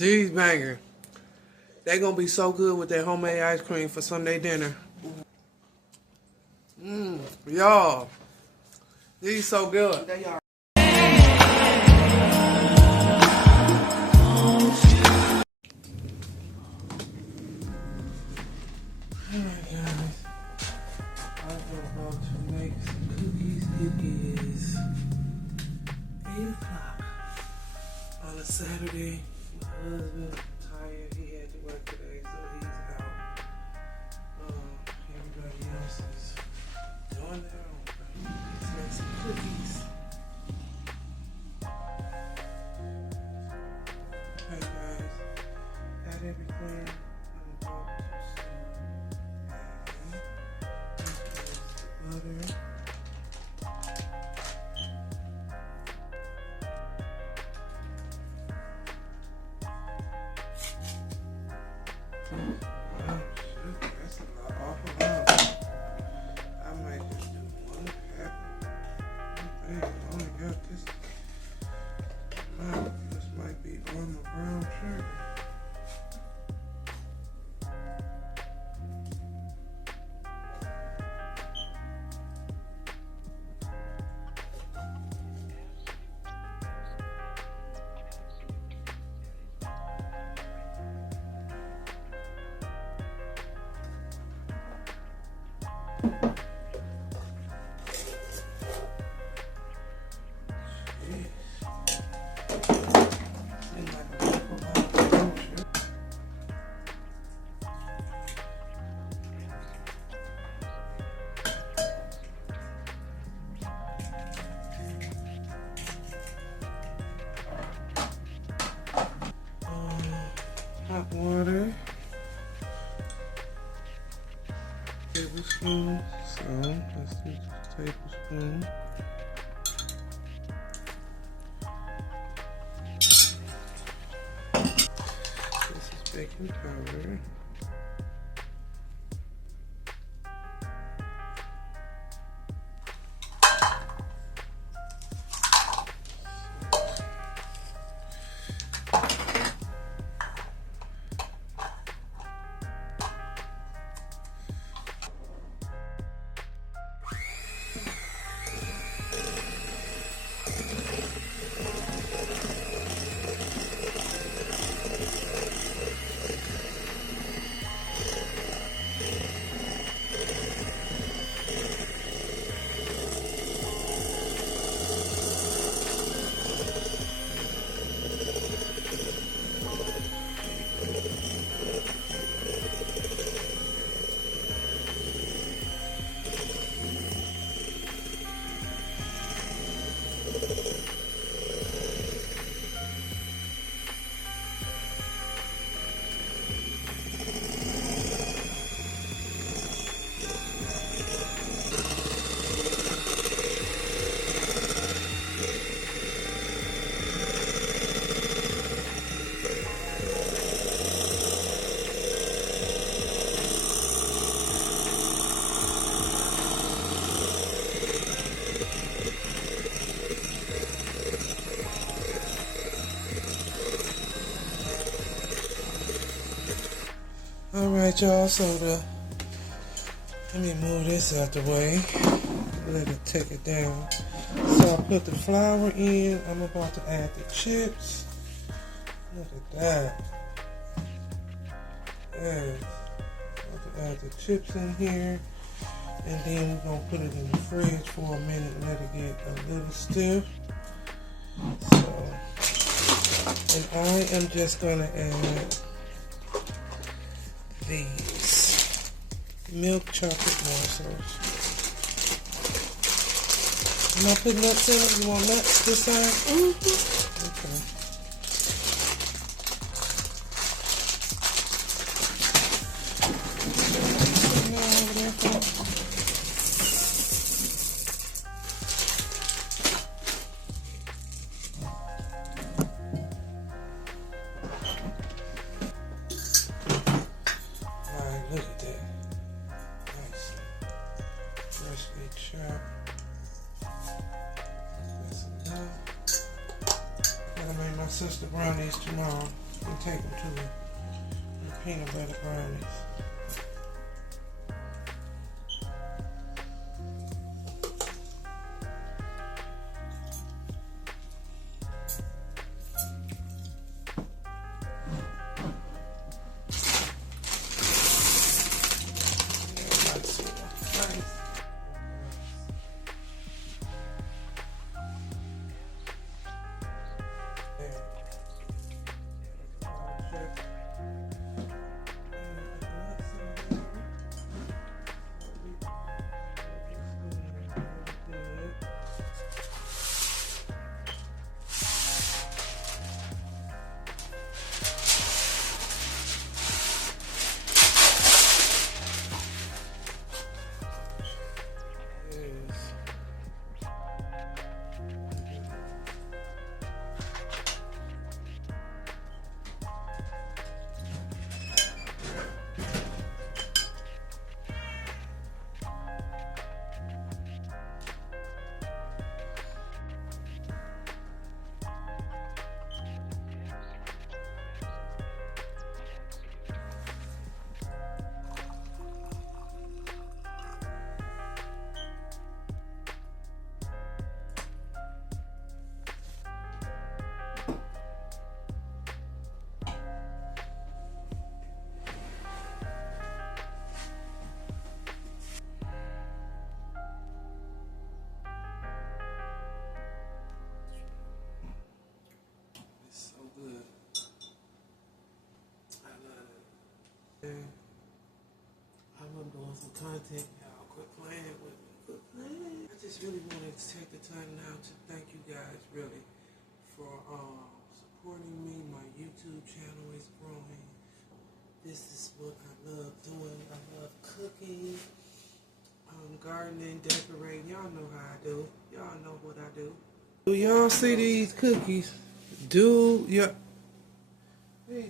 These bangers. They gonna be so good with that homemade ice cream for Sunday dinner. Y'all. These so good. They are. Alright guys. I'm about to make some cookies. It is 8 o'clock on a Saturday. My husband tired. He had to work today, so he's out. Everybody else is doing their own thing. Let's make some cookies. Hey guys, got everything. I'm about to start adding. This is the butter. That's a lot, awful lot. I might just do one pack. Man, I only got this. This might be on the brown sugar. Hot water, tablespoon, so let's do a tablespoon. This is baking powder. Alright y'all, so let me move this out the way. Let it take it down. So I put the flour in. I'm about to add the chips. Look at that. Yes. About to add the chips in here. And then we're going to put it in the fridge for a minute and let it get a little stiff. So, and I am just going to add these milk chocolate morsels. Am I putting nuts in it? You want nuts this side? Okay. Look at that. Nice. Freshly chopped. That's enough. Gotta make the brownies tomorrow and take them to the peanut butter brownies. I'm doing some content, y'all. Quit playing with me. Quit playing. I just really wanted to take the time now to thank you guys, really, for supporting me. My YouTube channel is growing. This is what I love doing. I love cooking, gardening, decorating. Y'all know how I do. Y'all know what I do. Do y'all see these cookies? These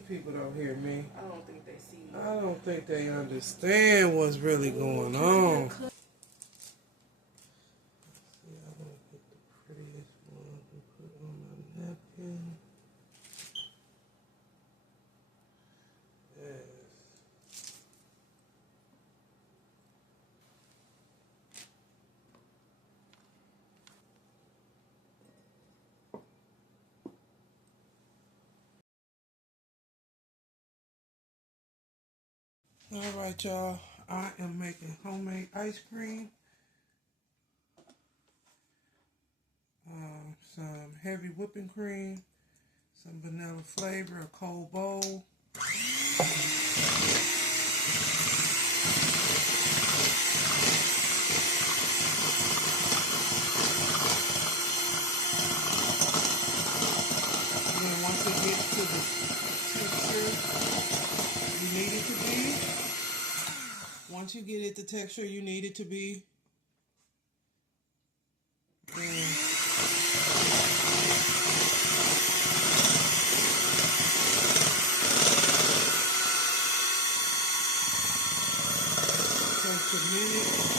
people don't hear me. I don't think they see me. I don't think they understand what's really going on. See, I'm going to pick the prettiest one and put on my napkin. Yes. All right, y'all. I am making homemade ice cream. Some heavy whipping cream, some vanilla flavor, a cold bowl. And then once it gets to the texture you need it to be, once you get it the texture you need it to be, then takes a minute.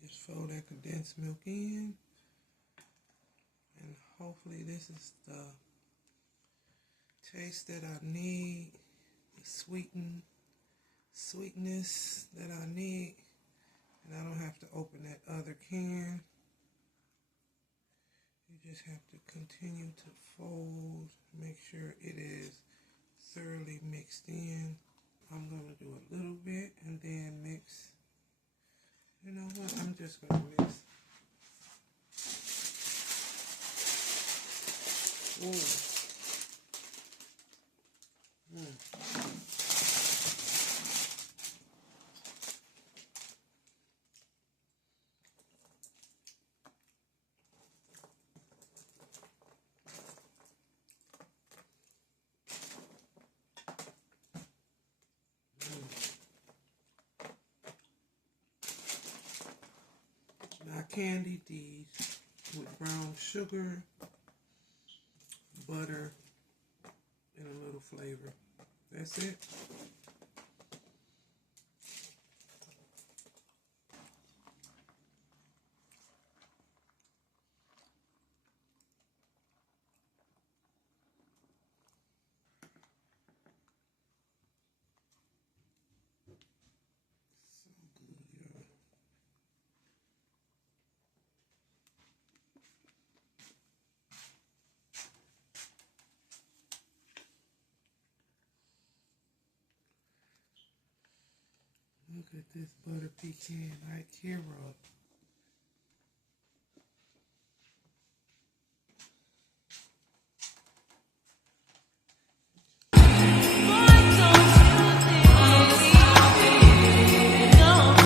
Just fold that condensed milk in, and hopefully this is the taste that I need, the sweetness that I need, and I don't have to open that other can. You just have to continue to fold, make sure it is thoroughly mixed in. I'm going to do a little bit and then mix. You know what? I'm just going to mix Ooh. I candied these with brown sugar, butter, and a little flavor. That's it. So good, y'all. Look at this butter pecan like hero.